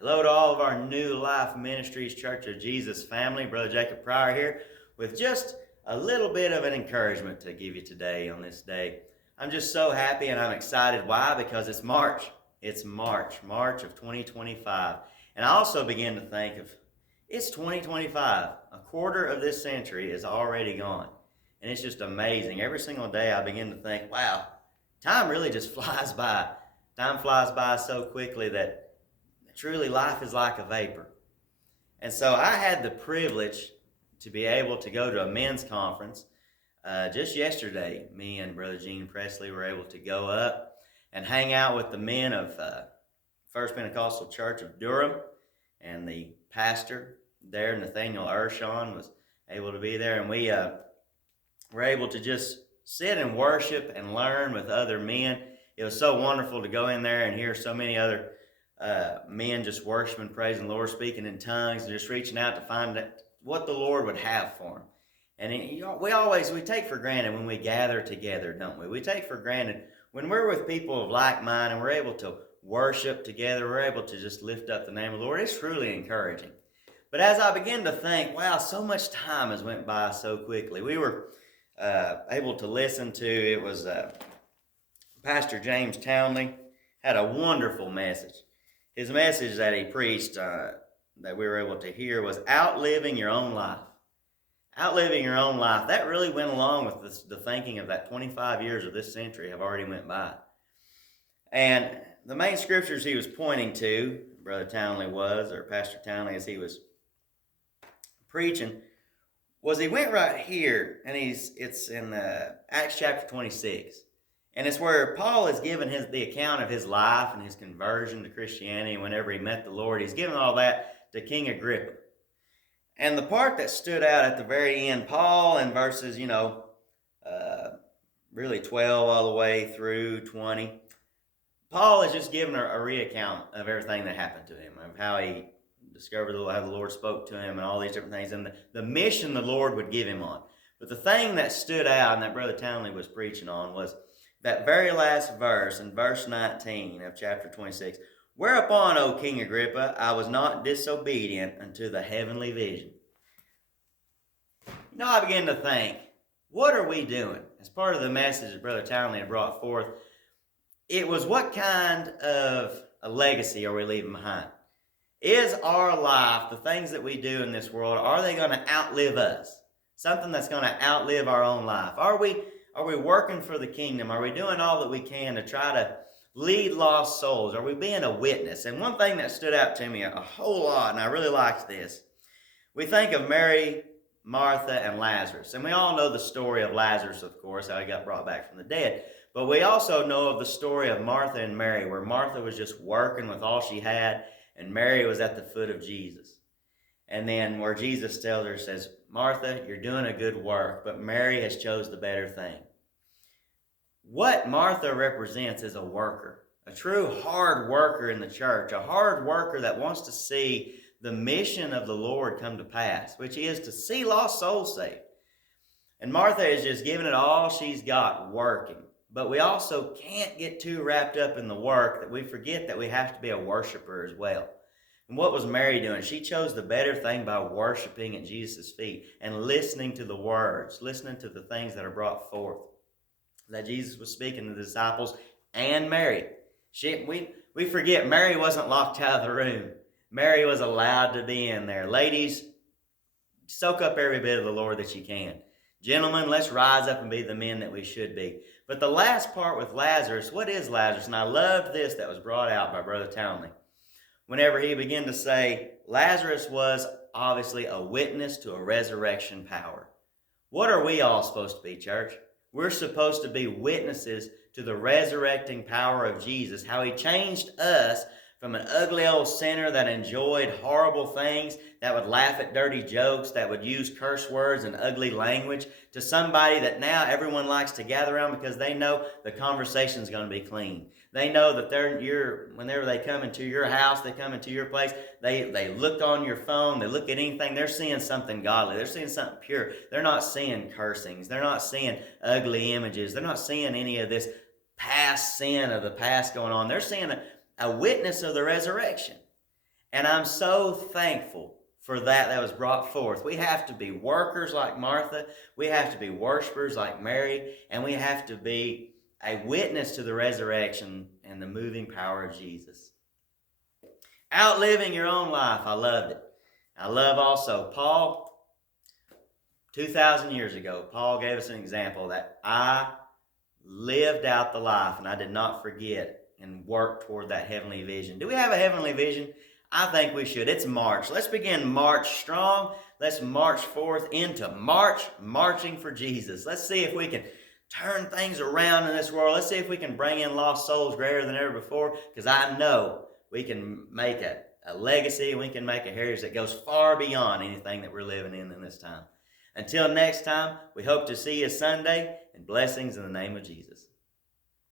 Hello to all of our New Life Ministries Church of Jesus family. Brother Jacob Pryor here with just a little bit of an encouragement to give you today on this day. I'm just so happy and I'm excited. Why? Because it's March. It's March of 2025. And I also begin to think of it's 2025. A quarter of this century is already gone. And it's just amazing. Every single day I begin to think, wow, time really just flies by. Time flies by so quickly that truly life is like a vapor. And so I had the privilege to be able to go to a men's conference just yesterday. Me and Brother Gene Presley were able to go up and hang out with the men of First Pentecostal Church of Durham, and the pastor there, Nathaniel Urshon, was able to be there, and we were able to just sit and worship and learn with other men. It was so wonderful to go in there and hear so many other men just worshiping, praising the Lord, speaking in tongues, and just reaching out to find out what the Lord would have for them. And we take for granted when we gather together, don't we? We take for granted when we're with people of like mind and we're able to worship together, we're able to just lift up the name of the Lord. It's truly encouraging. But as I begin to think, wow, so much time has went by so quickly. We were able to listen to, it was Pastor James Townley had a wonderful message. His message that he preached that we were able to hear was outliving your own life. Outliving your own life. That really went along with the thinking of that 25 years of this century have already went by. And the main scriptures he was pointing to, Brother Townley was, or Pastor Townley as he was preaching, was he went right here, and it's in Acts chapter 26. And it's where Paul has given the account of his life and his conversion to Christianity whenever he met the Lord. He's given all that to King Agrippa. And the part that stood out at the very end, Paul in verses, really 12 all the way through 20, Paul has just given a reaccount of everything that happened to him, of how he discovered how the Lord spoke to him and all these different things, and the mission the Lord would give him on. But the thing that stood out and that Brother Townley was preaching on was that very last verse in verse 19 of chapter 26. Whereupon, O King Agrippa, I was not disobedient unto the heavenly vision. I began to think, what are we doing? As part of the message that Brother Townley had brought forth, it was what kind of a legacy are we leaving behind? Is our life, the things that we do in this world, are they going to outlive us? Something that's going to outlive our own life? Are we working for the kingdom? Are we doing all that we can to try to lead lost souls? Are we being a witness? And one thing that stood out to me a whole lot, and I really liked this, we think of Mary, Martha, and Lazarus. And we all know the story of Lazarus, of course, how he got brought back from the dead. But we also know of the story of Martha and Mary, where Martha was just working with all she had, and Mary was at the foot of Jesus. And then where Jesus tells her, says, Martha, you're doing a good work, but Mary has chose the better thing. What Martha represents is a worker, a true hard worker in the church, a hard worker that wants to see the mission of the Lord come to pass, which is to see lost souls saved. And Martha is just giving it all she's got working. But we also can't get too wrapped up in the work that we forget that we have to be a worshiper as well. And what was Mary doing? She chose the better thing by worshiping at Jesus' feet and listening to the words, listening to the things that are brought forth that Jesus was speaking to the disciples and Mary. We forget Mary wasn't locked out of the room. Mary was allowed to be in there. Ladies, soak up every bit of the Lord that you can. Gentlemen, let's rise up and be the men that we should be. But the last part with Lazarus, what is Lazarus? And I loved this that was brought out by Brother Townley. Whenever he began to say, Lazarus was obviously a witness to a resurrection power. What are we all supposed to be, church? We're supposed to be witnesses to the resurrecting power of Jesus, how he changed us from an ugly old sinner that enjoyed horrible things, that would laugh at dirty jokes, that would use curse words and ugly language, to somebody that now everyone likes to gather around because they know the conversation's going to be clean. They know that whenever they come into your house, they come into your place, they look on your phone, they look at anything, they're seeing something godly, they're seeing something pure. They're not seeing cursings, they're not seeing ugly images, they're not seeing any of this past sin of the past going on. They're seeing a witness of the resurrection. And I'm so thankful for that was brought forth. We have to be workers like Martha. We have to be worshipers like Mary. And we have to be a witness to the resurrection and the moving power of Jesus. Outliving your own life. I loved it. I love also Paul. 2,000 years ago, Paul gave us an example that I lived out the life and I did not forget and work toward that heavenly vision. Do we have a heavenly vision? I think we should. It's March. Let's begin March strong. Let's march forth into March, marching for Jesus. Let's see if we can turn things around in this world. Let's see if we can bring in lost souls greater than ever before, because I know we can make a legacy, we can make a heritage that goes far beyond anything that we're living in this time. Until next time, we hope to see you Sunday, and blessings in the name of Jesus.